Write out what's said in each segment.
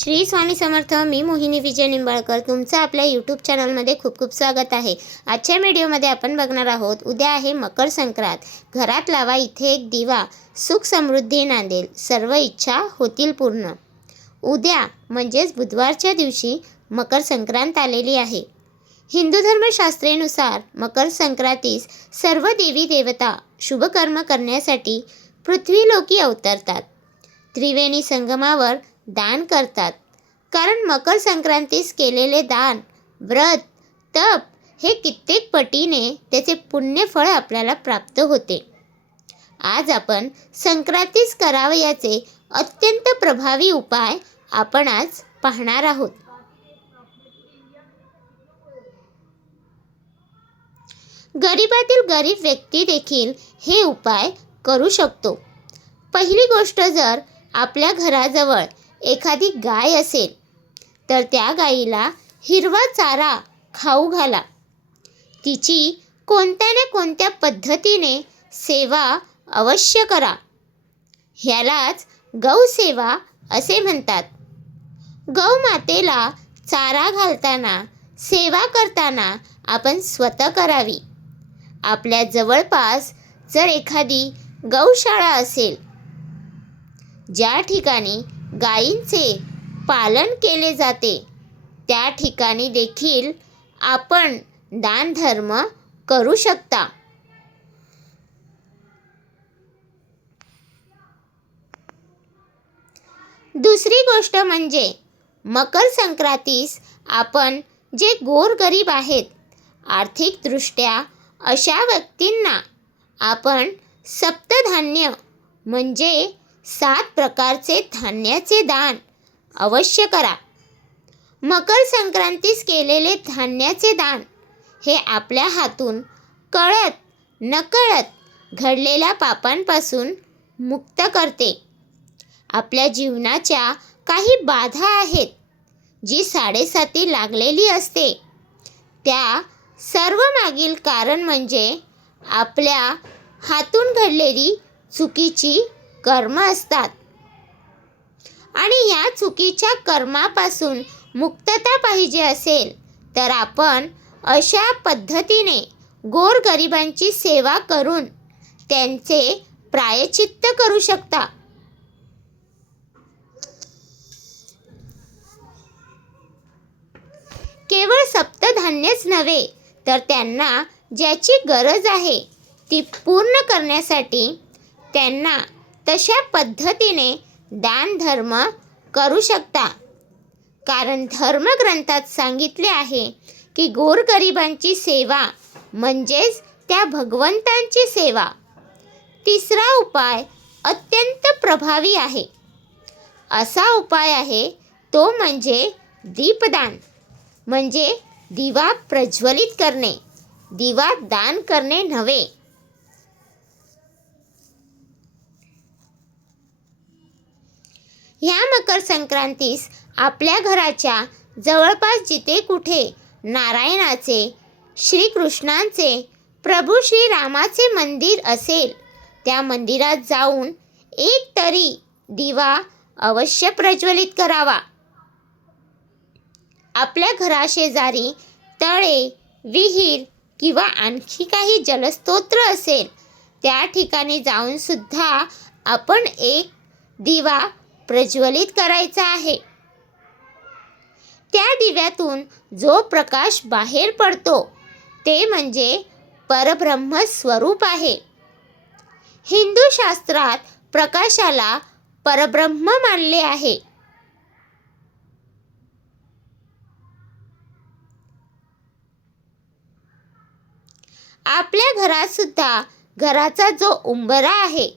श्री स्वामी समर्थ. मी मोहिनी विजय निंबाळकर. तुमचं आपल्या यूट्यूब चॅनलमध्ये खूप खूप स्वागत आहे. आजच्या व्हिडिओमध्ये आपण बघणार आहोत, उद्या आहे मकर संक्रांत. घरात लावा इथे एक दिवा, सुख समृद्धी नांदेल, सर्व इच्छा होतील पूर्ण. उद्या म्हणजेच बुधवारच्या दिवशी मकर संक्रांत आलेली आहे. हिंदू धर्मशास्त्रेनुसार मकर संक्रांतीस सर्व देवी देवता शुभकर्म करण्यासाठी पृथ्वीलोकी अवतरतात. त्रिवेणी संगमावर दान करतात. कारण मकर संक्रांतीस केलेले दान, व्रत, तप हे कित्येक पटीने त्याचे पुण्यफळ आपल्याला प्राप्त होते. आज आपण संक्रांतीस करावयाचे अत्यंत प्रभावी उपाय आपण आज पाहणार आहोत. गरिबातील गरीब व्यक्ती देखील हे उपाय करू शकतो. पहिली गोष्ट, जर आपल्या घराजवळ एखादी गाय असेल तर त्या गायीला हिरवा चारा खाऊ घाला. तिची कोणत्या ना कोणत्या पद्धतीने सेवा अवश्य करा. ह्यालाच गौसेवा असे म्हणतात. गौमातेला चारा घालताना, सेवा करताना आपण स्वतः करावी. आपल्या जवळपास जर एखादी गौशाळा असेल, ज्या ठिकाणी गायींचे पालन केले जाते, त्या ठिकाणी देखील आपण दानधर्म करू शकता. दुसरी गोष्ट म्हणजे मकर संक्रांतीस आपण जे गोरगरीब आहेत, आर्थिकदृष्ट्या अशा व्यक्तींना आपण सप्तधान्य म्हणजे 7 प्रकारचे धान्याचे दान अवश्य करा. मकर संक्रांतीस केलेले धान्याचे दान हे आपल्या हातून कळत नकळत घडलेल्या पापांपासून मुक्त करते. आपल्या जीवनाच्या काही बाधा आहेत, जी साडेसाती लागलेली असते, त्या सर्व मागील कारण म्हणजे आपल्या हातून घडलेली चुकीची कर्म असतात. आणि या चुकीच्या कर्मापासून मुक्तता पाहिजे असेल तर आपण अशा पद्धतीने गोरगरिबांची सेवा करून त्यांचे प्रायश्चित्त करू शकता. केवळ सप्तधान्यच नव्हे तर त्यांना ज्याची गरज आहे ती पूर्ण करण्यासाठी त्यांना तशा पद्धतीने दानधर्म करू शकता. कारण धर्मग्रंथात सांगितले आहे की गोरगरिबांची सेवा म्हणजेच त्या भगवंतांची सेवा. तिसरा उपाय अत्यंत प्रभावी आहे. असा उपाय आहे तो म्हणजे दीपदान, म्हणजे दिवा प्रज्वलित करणे, दिवा दान करणे नव्हे. ह्या मकर संक्रांतीस आपल्या घराच्या जवळपास जिथे कुठे नारायणाचे, श्रीकृष्णांचे, प्रभू श्रीरामाचे मंदिर असेल, त्या मंदिरात जाऊन एक तरी दिवा अवश्य प्रज्वलित करावा. आपल्या घराशेजारी तळे, विहीर किंवा आणखी काही जलस्तोत्र असेल, त्या ठिकाणी जाऊन सुद्धा आपण एक दिवा प्रज्वलित करायचा आहे. त्या दिव्यातून जो प्रकाश बाहेर पडतो ते म्हणजे परब्रह्म स्वरूप आहे. हिंदू शास्त्रात प्रकाशाला परब्रह्म मानले आहे. आपल्या घरात सुद्धा घराचा जो उंबरा आहे,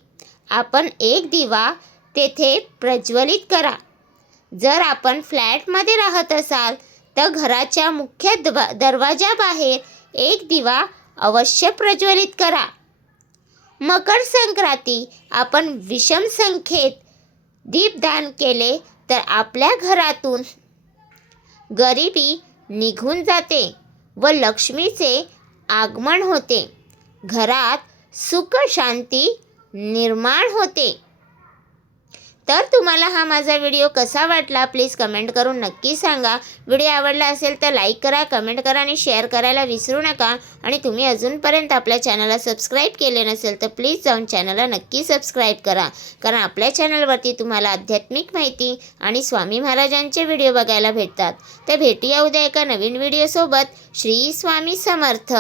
आपण एक दिवा तेथे प्रज्वलित करा. जर आपण फ्लॅटमध्ये राहत असाल तर घराच्या मुख्य दरवाजाबाहेर एक दिवा अवश्य प्रज्वलित करा. मकर संक्रांती आपण विषम संख्येत दीपदान केले तर आपल्या घरातून गरिबी निघून जाते व लक्ष्मीचे आगमन होते. घरात सुख शांती निर्माण होते. तर तुम्हाला हा माझा व्हिडिओ कसा वाटला प्लीज कमेंट करून नक्की सांगा. व्हिडिओ आवडला असेल तर लाईक करा, कमेंट करा आणि शेअर करायला विसरू नका. आणि तुम्ही अजूनपर्यंत आपल्या चॅनलला सबस्क्राईब केले नसेल तर प्लीज जाऊन चॅनलला नक्की सबस्क्राईब करा. कारण आपल्या चॅनलवरती तुम्हाला आध्यात्मिक माहिती आणि स्वामी महाराजांचे व्हिडिओ बघायला भेटतात. तर भेटूया उद्या एका नवीन व्हिडिओसोबत. श्री स्वामी समर्थ.